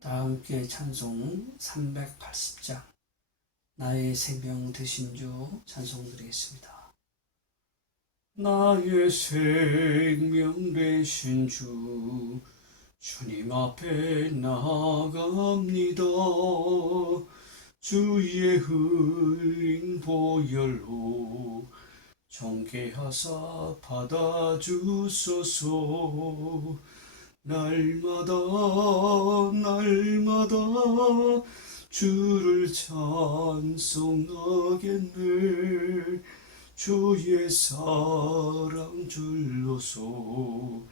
다 함께 찬송 380장 나의 생명 되신 주 찬송 드리겠습니다. 나의 생명 되신 주 주님 앞에 나아갑니다. 주의 흘린 보혈로 정케하사 받아주소서. 날마다 주를 찬송하겠네. 주의 사랑 줄로서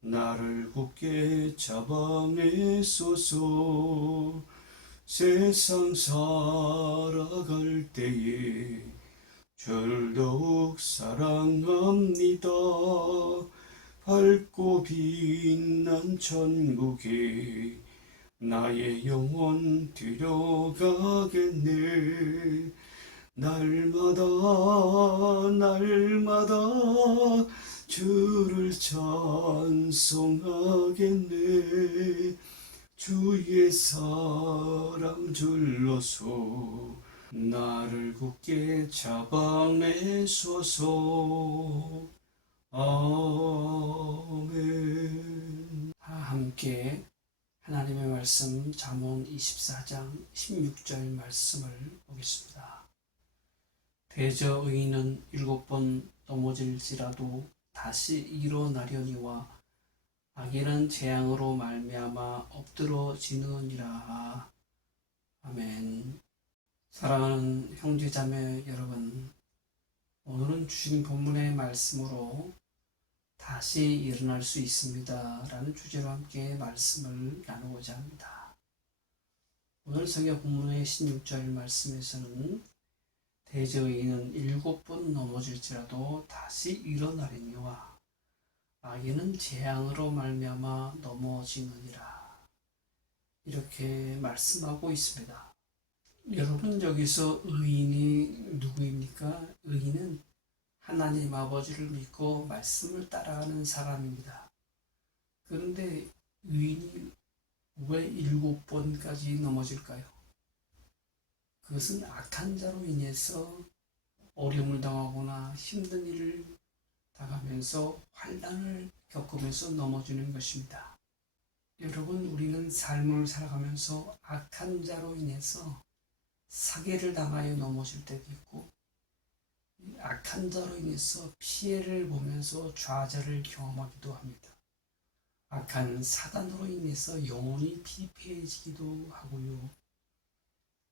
나를 굳게 잡아매소서. 세상 살아갈 때에 주를 더욱 사랑합니다. 밝고 빛난 천국에 나의 영혼 데려가겠네. 날마다 주를 찬송하겠네. 주의 사랑 줄로서 나를 굳게 잡아매소서. 아멘. 함께 하나님의 말씀 잠언 24장 16절 말씀을 보겠습니다. 대저 의인은 7번 넘어질지라도 다시 일어나려니와 악인은 재앙으로 말미암아 엎드러지느니라. 아멘. 사랑하는 형제자매 여러분, 오늘은 주신 본문의 말씀으로 다시 일어날 수 있습니다 라는 주제로 함께 말씀을 나누고자 합니다. 오늘 성경 본문의 16절 말씀에서는 대저의인은 7번 넘어질지라도 다시 일어나려니와 악인은 재앙으로 말미암아 넘어지느니라, 이렇게 말씀하고 있습니다. 여러분, 여기서 의인이 누구입니까? 의인은 하나님 아버지를 믿고 말씀을 따라가는 사람입니다. 그런데 의인이 왜 7번까지 넘어질까요? 그것은 악한 자로 인해서 어려움을 당하거나 힘든 일을 당하면서 환난을 겪으면서 넘어지는 것입니다. 여러분, 우리는 삶을 살아가면서 악한 자로 인해서 사기를 당하여 넘어질 때도 있고, 악한 자로 인해서 피해를 보면서 좌절을 경험하기도 합니다. 악한 사단으로 인해서 영혼이 피폐해지기도 하고요.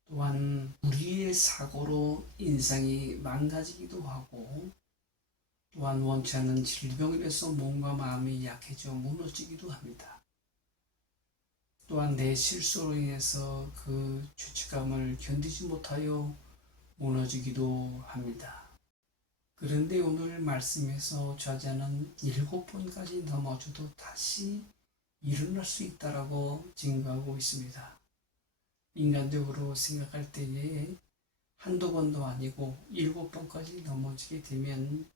또한 우리의 사고로 인생이 망가지기도 하고, 또한 원치 않는 질병으로 인해서 몸과 마음이 약해져 무너지기도 합니다. 또한 내 실수로 인해서 그 죄책감을 견디지 못하여 무너지기도 합니다. 그런데 오늘 말씀에서 저자는 7번까지 넘어져도 다시 일어날 수 있다라고 증거하고 있습니다. 인간적으로 생각할 때에 한두 번도 아니고 7번까지 넘어지게 되면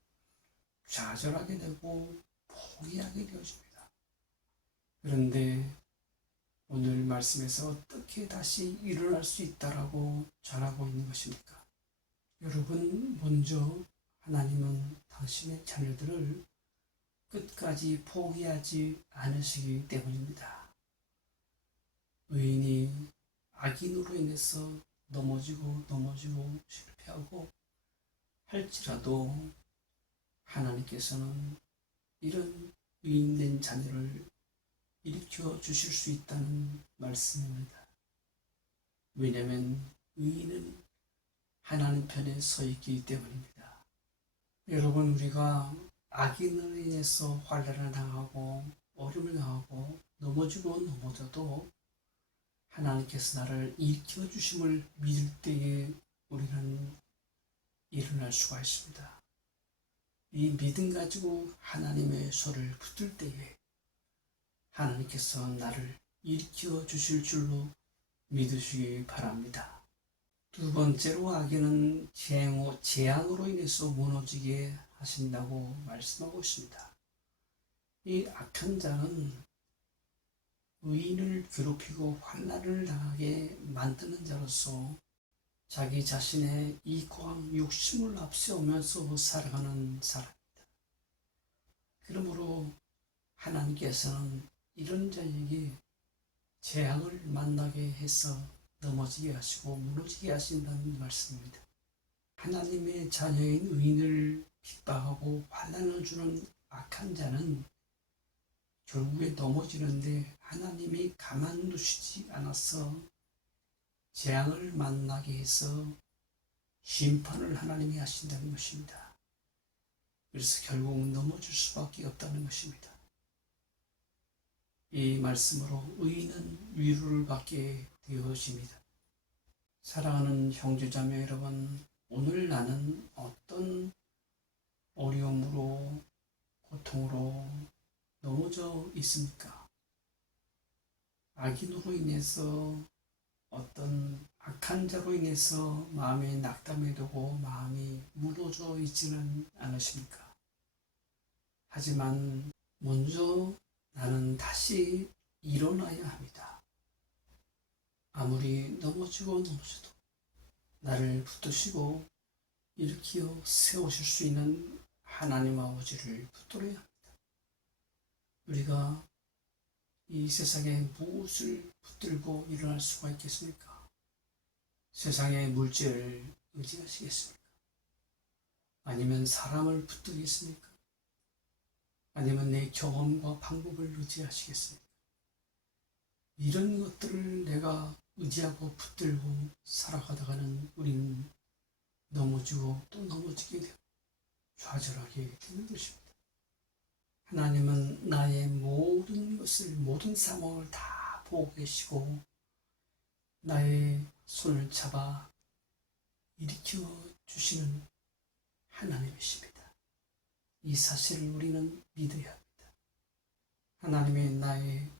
좌절하게 되고 포기하게 되어집니다. 그런데 오늘 말씀에서 어떻게 다시 일어날 수 있다라고 전하고 있는 것입니까? 여러분, 먼저 하나님은 당신의 자녀들을 끝까지 포기하지 않으시기 때문입니다. 의인이 악인으로 인해서 넘어지고 실패하고 할지라도 하나님께서는 이런 의인된 자녀를 일으켜 주실 수 있다는 말씀입니다. 왜냐하면 의인은 하나님 편에 서 있기 때문입니다. 여러분, 우리가 악인으로 인해서 환난을 당하고 어려움을 당하고 넘어져도 하나님께서 나를 일으켜 주심을 믿을 때에 우리는 일어날 수가 있습니다. 이 믿음 가지고 하나님의 손을 붙들 때에 하나님께서 나를 일으켜 주실 줄로 믿으시기 바랍니다. 두 번째로, 악인은 재앙으로 인해서 무너지게 하신다고 말씀하고 있습니다. 이 악한 자는 의인을 괴롭히고 환난을 당하게 만드는 자로서 자기 자신의 이익과 욕심을 앞세우면서 살아가는 사람입니다. 그러므로 하나님께서는 이런 자에게 재앙을 만나게 해서 넘어지게 하시고 무너지게 하신다는 말씀입니다. 하나님의 자녀인 의인을 핍박하고 환난을 주는 악한 자는 결국에 넘어지는데 하나님이 가만두시지 않아서 재앙을 만나게 해서 심판을 하나님이 하신다는 것입니다. 그래서 결국 넘어질 수밖에 없다는 것입니다. 이 말씀으로 의인은 위로를 받게 되어집니다. 사랑하는 형제자매 여러분, 오늘 나는 어떤 어려움으로 고통으로 넘어져 있습니까? 악인으로 인해서 어떤 악한 자로 인해서 마음이 낙담해 두고 마음이 무너져 있지는 않으십니까? 하지만 먼저 나는 다시 일어나야 합니다. 아무리 넘어져도 나를 붙드시고 일으켜 세우실 수 있는 하나님 아버지를 붙들어야 합니다. 우리가 이 세상에 무엇을 붙들고 일어날 수가 있겠습니까? 세상의 물질을 의지하시겠습니까? 아니면 사람을 붙들겠습니까? 아니면 내 경험과 방법을 의지하시겠습니까? 이런 것들을 내가 의지하고 붙들고 살아가다가는 우리는 넘어지고 또 넘어지게 되고 좌절하게 되는 것입니다. 하나님은 나의 모든 것을, 모든 상황을 다 보고 계시고 나의 손을 잡아 일으켜 주시는 하나님이십니다. 이 사실을 우리는 믿어야 합니다. 하나님의 나의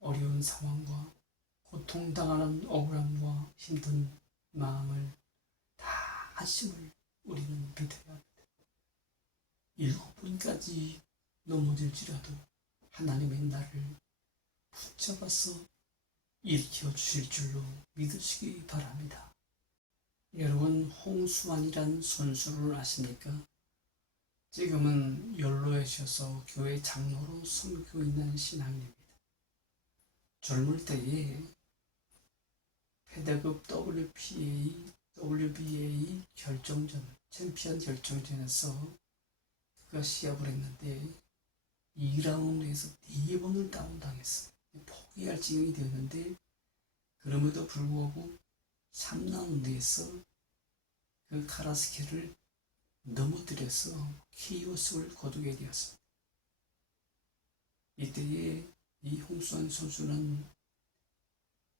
어려운 상황과 고통당하는 억울함과 힘든 마음을 다 아심을 우리는 믿어야 합니다. 7번까지 넘어질지라도 하나님의 나를 붙잡아서 일으켜 주실 줄로 믿으시기 바랍니다. 여러분, 홍수환이란 선수를 아십니까? 지금은 연로에 쉬어서 교회 장로로 섬기고 있는 신앙입니다. 젊을 때에 패대급 WBA 결정전, 챔피언 결정전에서 그가 시합을 했는데 2라운드에서 4번을 다운당했어요. 포기할 지경이 되었는데 그럼에도 불구하고 3라운드에서 그 카라스케를 넘어뜨려서 KO승을 거두게 되었습니다. 이때에 이 홍수환 선수는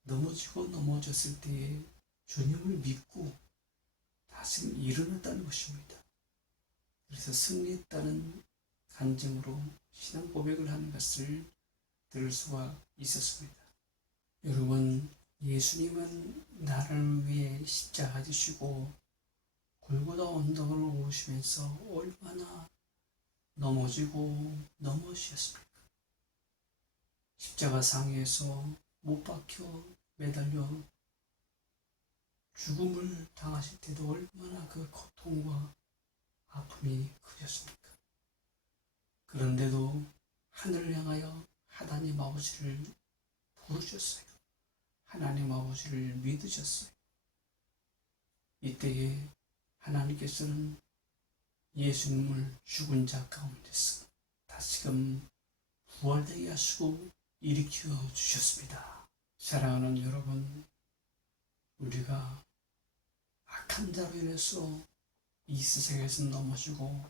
넘어지고 넘어졌을 때에 주님을 믿고 다시 일어났다는 것입니다. 그래서 승리했다는 간증으로 신앙 고백을 하는 것을 들을 수가 있었습니다. 여러분, 예수님은 나를 위해 십자가 지시고 골고다 언덕을 오시면서 얼마나 넘어지고 넘어지셨습니까? 십자가 상에서 못 박혀 매달려 죽음을 당하실 때도 얼마나 그 고통과 아픔이 크셨습니까? 그런데도 하늘을 향하여 하나님 아버지를 부르셨어요. 하나님 아버지를 믿으셨어요. 이때에 하나님께서는 예수님을 죽은 자 가운데서 다시금 부활되게 하시고 일으켜 주셨습니다. 사랑하는 여러분, 우리가 악한 자로 인해서 이 세상에서 넘어지고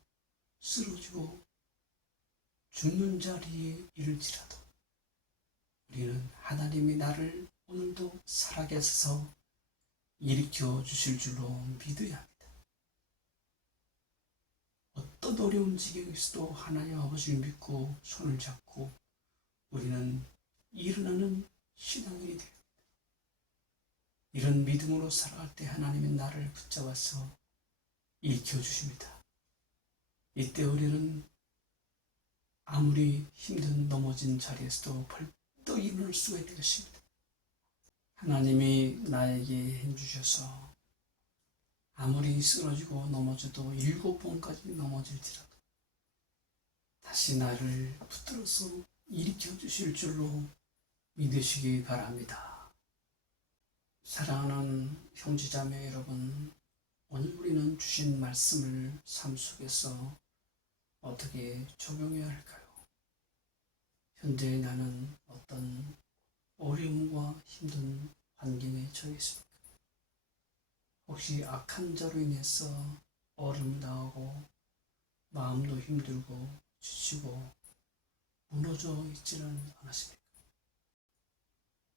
쓰러지고 죽는 자리에 이를지라도 우리는 하나님이 나를 오늘도 살아계셔서 일으켜 주실 줄로 믿어야 합니다. 어떤 어려운 지경에서도 하나님 아버지를 믿고 손을 잡고 우리는 일어나는 신앙인이 되어 이런 믿음으로 살아갈 때 하나님은 나를 붙잡아서 일으켜 주십니다. 이때 우리는 아무리 힘든 넘어진 자리에서도 벌떡 일어날 수가 있는 것입니다. 하나님이 나에게 해주셔서 아무리 쓰러지고 넘어져도 7번까지 넘어질지라도 다시 나를 붙들어서 일으켜 주실 줄로 믿으시기 바랍니다. 사랑하는 형제자매 여러분, 오늘 우리는 주신 말씀을 삶 속에서 어떻게 적용해야 할까요? 현재 나는 어떤 어려움과 힘든 환경에 처해 있습니까? 혹시 악한 자로 인해서 어려움을 당하고 마음도 힘들고 지치고 무너져 있지는 않으십니까?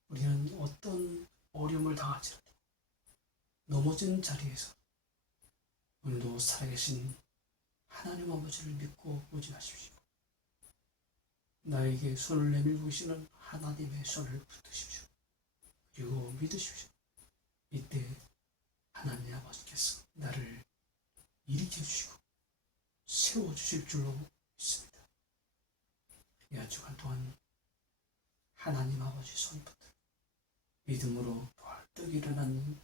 우리는 어떤 어려움을 당할지라도 넘어진 자리에서 오늘도 살아계신 하나님 아버지를 믿고 오지 마십시오. 나에게 손을 내밀고 계시는 하나님의 손을 붙드십시오. 그리고 믿으십시오. 이때 하나님 아버지께서 나를 일으켜 주시고 세워 주실 줄로 믿습니다. 이 한 주간 동안 하나님 아버지 손 붙들고 믿음으로 벌떡 일어나는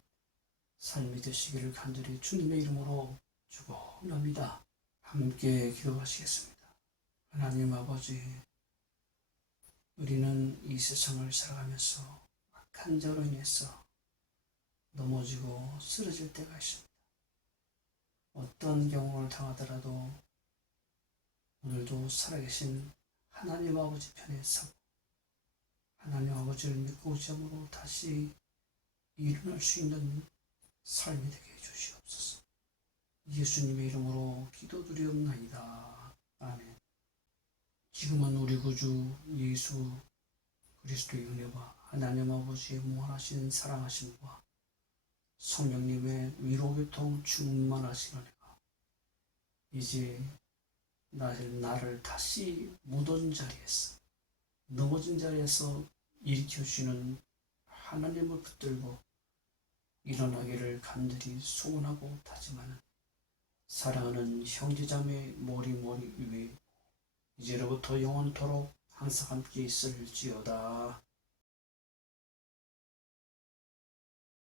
삶이 되시기를 간절히 주님의 이름으로 축원합니다. 함께 기도하시겠습니다. 하나님 아버지, 우리는 이 세상을 살아가면서 악한 자로 인해서 넘어지고 쓰러질 때가 있습니다. 어떤 경험을 당하더라도 오늘도 살아계신 하나님 아버지 편에 서고 하나님 아버지를 믿고 오점으로 다시 일어날 수 있는 삶이 되게 해주시옵소서. 예수님의 이름으로 기도드리옵나이다. 아멘. 지금은 우리 구주 예수 그리스도의 은혜와 하나님 아버지의 무한하신 사랑하심과 성령님의 위로교통 충만하신 은혜가 이제 나를 다시 묻은 자리에서 넘어진 자리에서 일으켜주시는 하나님을 붙들고 일어나기를 간절히 소원하고 다짐하는 사랑하는 형제자매 모리 위에 이제로부터 영원토록 항상 함께 있을지어다.